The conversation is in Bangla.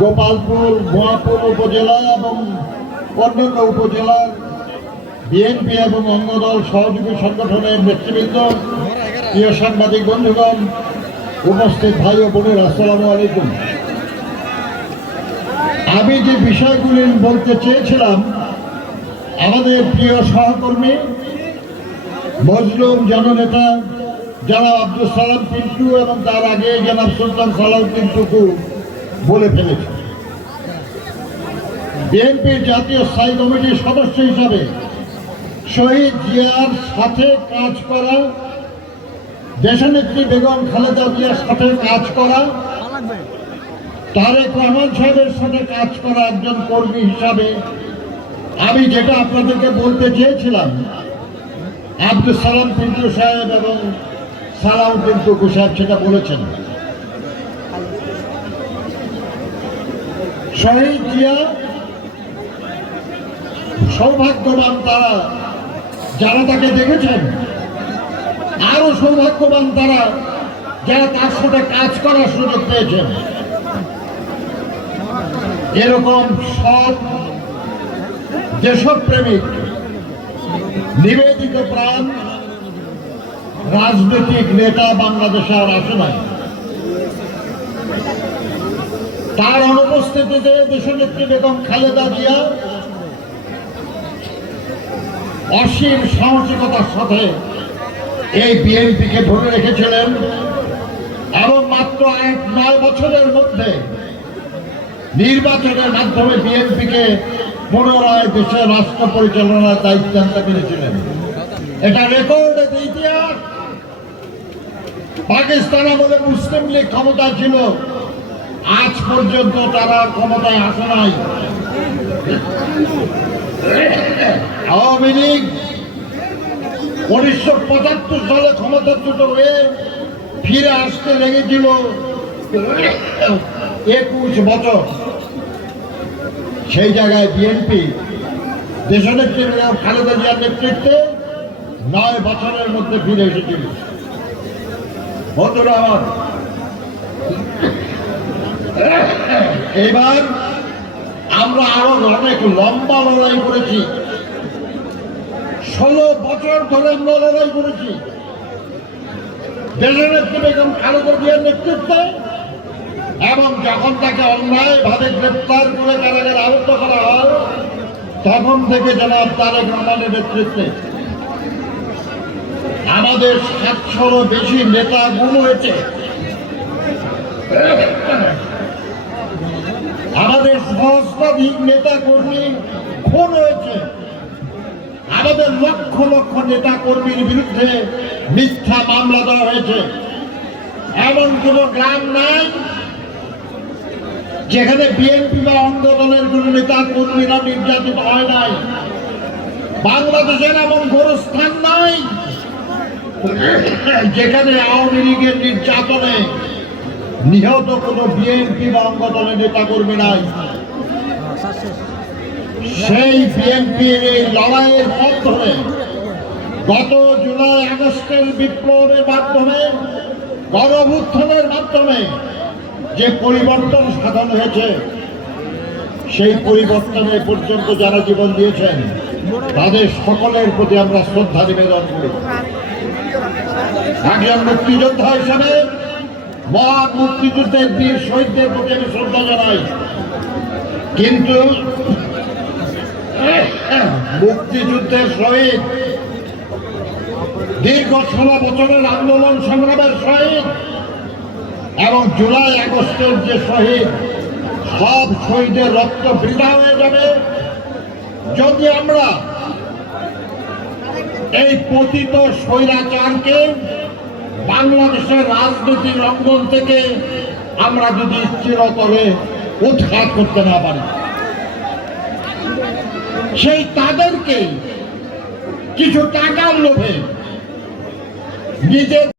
গোপালপুর মোয়াপুর উপজেলা এবং অন্যান্য উপজেলার বিএনপি এবং অঙ্গদল সহযোগী সংগঠনের নেতৃবৃন্দ, প্রিয় সাংবাদিক বন্ধুগণ, উপস্থিত ভাই ও বোনের, আসসালামু আলাইকুম। আমি যে বিষয়গুলি বলতে চেয়েছিলাম, আমাদের প্রিয় সহকর্মী, মজলুম জননেতা জনাব আব্দুল সালাম পিন্টু এবং তার আগে জনাব সুলতান সালাউদ্দিন টুকু। বলে ফেলেছে। বিএনপির জাতীয় স্থায়ী কমিটির সদস্য হিসাবে শহীদ জিয়ার সাথে কাজ করা, দেশনেত্রী বেগম খালেদা জিয়ার সাথে কাজ করা, তারেক রহমান সাহেবের সাথে কাজ করা একজন কর্মী হিসাবে আমি যেটা আপনাদেরকে বলতে চেয়েছিলাম আব্দুল সালাম পিন্টু সাহেব এবং সালাউদ্দিন টুকু সাহেব সেটা বলেছেন। শহীদ সৌভাগ্যবান তারা যারা তাকে দেখেছেন, আরও সৌভাগ্যবান তারা যারা তার সাথে কাজ করার সুযোগ পেয়েছেন। এরকম সব যেসব প্রেমিক নিবেদিত প্রাণ রাজনৈতিক নেতা বাংলাদেশে আর আসে নাই তার অনুপস্থিতিতে দেশনেত্রী বেগম খালেদা জিয়া। অসীম সাহসিকতার সাথে এই বিএনপিকে ধরে রেখেছিলেন এবং মাত্র এক নয় বছরের মধ্যে নির্বাচনের মাধ্যমে বিএনপিকে পুনরায় দেশের রাষ্ট্র পরিচালনার দায়িত্ব আনতে পেরেছিলেন। এটা রেকর্ডের ইতিহাস। পাকিস্তান আমলে মুসলিম লীগ ক্ষমতা ছিল। আজ পর্যন্ত তারা ক্ষমতায় আসে নাই। আওয়ামী লীগ উনিশশো পঁচাত্তর সালে ক্ষমতাচ্যুত হয়ে ফিরে আসতে লেগেছিল একুশ বছর। সেই জায়গায় বিএনপি দেশনেত্রী খালেদা জিয়ার নেতৃত্বে নয় বছরের মধ্যে ফিরে এসেছিল। বন্ধুরা আমার এবার আমরা আরও অনেক লম্বা লড়াই করেছি। ষোলো বছর ধরে আমরা লড়াই করেছি। নেতৃত্বে এবং যখন তাকে অন্যায়ভাবে গ্রেপ্তার করে কারাগারে আহত করা হয়, তখন থেকে জনাব তারেক রহমানের নেতৃত্বে আমাদের সাতশোরও বেশি নেতা গুম হয়েছে। আমাদের সহস্রাধিক নেতা কর্মী খুন হয়েছে। আমাদের লক্ষ লক্ষ নেতা কর্মীর বিরুদ্ধে মিথ্যা মামলা দেওয়া হয়েছে। এমন কোন গ্রাম নাই যেখানে বিএনপি বা অঙ্গ দলের কোন নেতা কর্মীরা নির্যাতিত হয় নাই। বাংলাদেশের এমন গোরস্থান নাই যেখানে আওয়ামী লীগের নির্যাতনে নিহত কোনো বিএনপি বা অঙ্গ দলের নেতা কর্মী নাই। সেই বিএনপির এই লড়াইয়ের ধরে গত জুলাই আগস্টের বিপ্লবের মাধ্যমে গণভুত্থানের মাধ্যমে যে পরিবর্তন সাধন হয়েছে, সেই পরিবর্তনে পর্যন্ত যারা জীবন দিয়েছেন। তাদের সকলের প্রতি আমরা শ্রদ্ধা নিবেদন করি। একজন মুক্তিযোদ্ধা হিসাবে মহান মুক্তিযুদ্ধের বীর শহীদদের প্রতি আমি শ্রদ্ধা জানাই। কিন্তু মুক্তিযুদ্ধের শহীদ, দীর্ঘ ষোলো বছরের আন্দোলন সংগ্রামের শহীদ, এবং জুলাই আগস্টের যে শহীদ, সব শহীদের রক্ত বৃথা হয়ে যাবে। যদি আমরা এই পতিত স্বৈরাচারকে বাংলাদেশের রাজনীতির অঙ্গন থেকে আমরা যদি চিরতরে উৎখাত করতে না পারি, সেই তাদেরকে কিছু টাকার লোভে নিজের